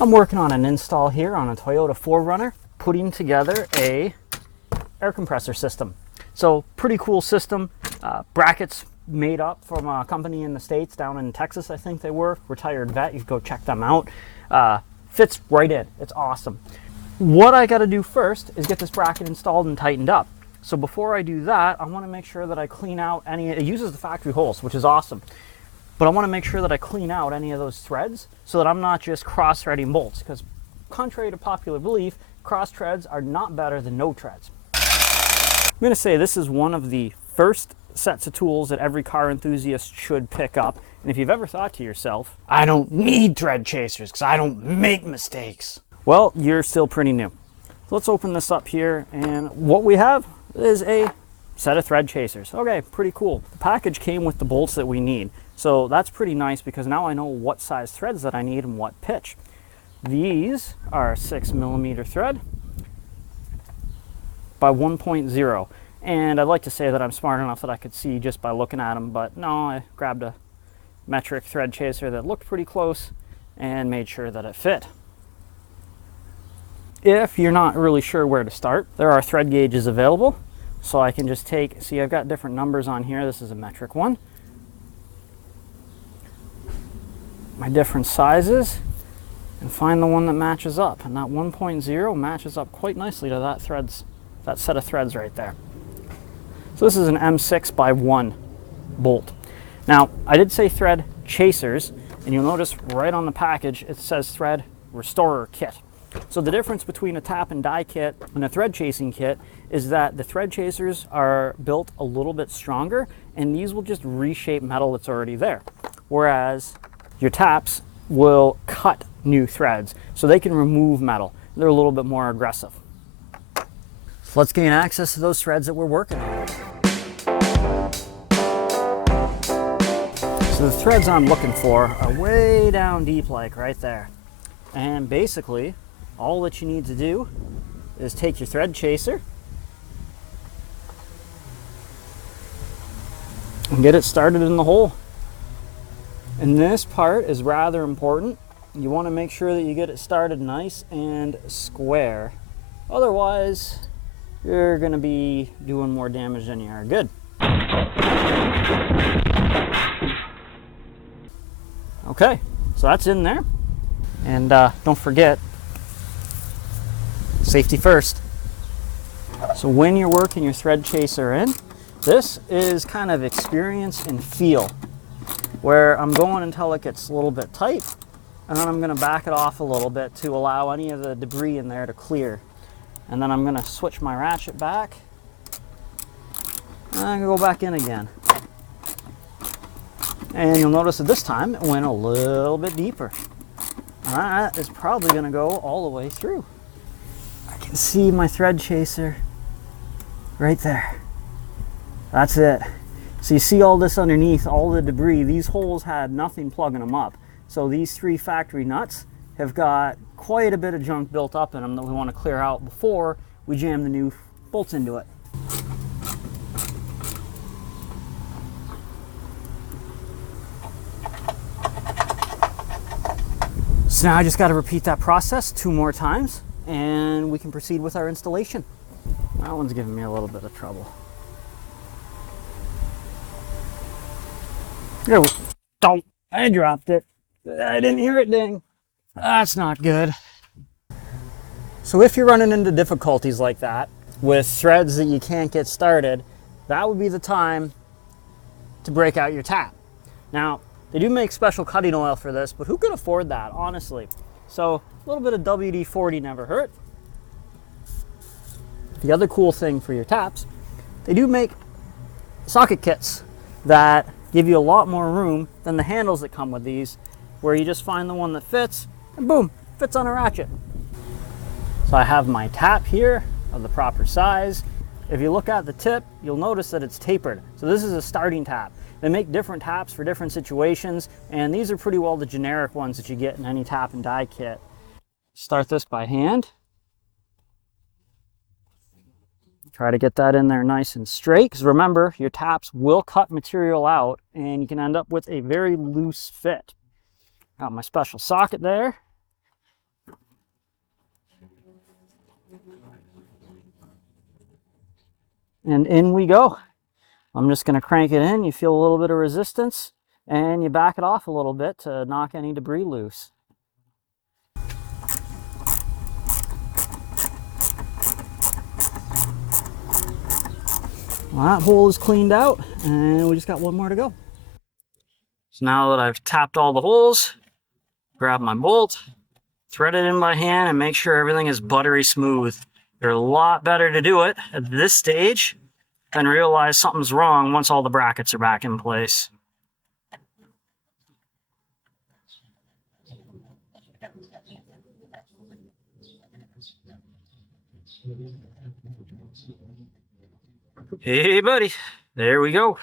I'm working on an install here on a Toyota 4Runner, putting together a air compressor system. So pretty cool system. Brackets made up from a company in the States, down in Texas I think they were, retired vet, you can go check them out. Fits right in, it's awesome. What I got to do first is get this bracket installed and tightened up. So before I do that, I want to make sure that I clean out any, it uses the factory holes, which is awesome. But I want to make sure that I clean out any of those threads so that I'm not just cross-threading bolts, because contrary to popular belief, cross threads are not better than no threads. I'm going to say this is one of the first sets of tools that every car enthusiast should pick up. And if you've ever thought to yourself, I don't need thread chasers because I don't make mistakes, well, you're still pretty new. So let's open this up here, and what we have is a set of thread chasers. Okay, pretty cool. The package came with the bolts that we need. So that's pretty nice because now I know what size threads that I need and what pitch. These are 6mm thread by 1.0. And I'd like to say that I'm smart enough that I could see just by looking at them, but no, I grabbed a metric thread chaser that looked pretty close and made sure that it fit. If you're not really sure where to start, there are thread gauges available. So I can just take, see I've got different numbers on here. This is a metric one. My different sizes, and find the one that matches up. And that 1.0 matches up quite nicely to that set of threads right there. So this is an M6 by 1 bolt. Now, I did say thread chasers, and you'll notice right on the package it says thread restorer kit. So the difference between a tap and die kit and a thread chasing kit is that the thread chasers are built a little bit stronger, and these will just reshape metal that's already there. Whereas your taps will cut new threads, so they can remove metal. They're a little bit more aggressive. So let's gain access to those threads that we're working on. So the threads I'm looking for are way down deep, like right there. And basically, all that you need to do is take your thread chaser and get it started in the hole. And this part is rather important. You want to make sure that you get it started nice and square. Otherwise, you're going to be doing more damage than you are good. Okay, so that's in there. And don't forget, safety first. So when you're working your thread chaser in, this is kind of experience and feel, where I'm going until it gets a little bit tight, and then I'm going to back it off a little bit to allow any of the debris in there to clear. And then I'm going to switch my ratchet back, and I'm going to go back in again. And you'll notice that this time it went a little bit deeper. That is probably going to go all the way through. I can see my thread chaser right there. That's it. So you see all this underneath, all the debris. These holes had nothing plugging them up. So these 3 factory nuts have got quite a bit of junk built up in them that we want to clear out before we jam the new bolts into it. So now I just got to repeat that process 2 more times, and we can proceed with our installation. That one's giving me a little bit of trouble. There we go. I dropped it. I didn't hear it ding. That's not good. So if you're running into difficulties like that with threads that you can't get started, that would be the time to break out your tap. Now, they do make special cutting oil for this, but who could afford that, honestly? So a little bit of WD-40 never hurt. The other cool thing for your taps, they do make socket kits that give you a lot more room than the handles that come with these, where you just find the one that fits, and boom, fits on a ratchet. So I have my tap here of the proper size. If you look at the tip, you'll notice that it's tapered. So this is a starting tap. They make different taps for different situations, and these are pretty well the generic ones that you get in any tap and die kit. Start this by hand. Try to get that in there nice and straight, because remember, your taps will cut material out and you can end up with a very loose fit. Got my special socket there. and in we go. I'm just going to crank it in. You feel a little bit of resistance, and you back it off a little bit to knock any debris loose. Well, that hole is cleaned out, and we just got one more to go. So now that I've tapped all the holes, grab my bolt, thread it in by hand, and make sure everything is buttery smooth. They're a lot better to do it at this stage than realize something's wrong once all the brackets are back in place. Hey buddy, there we go.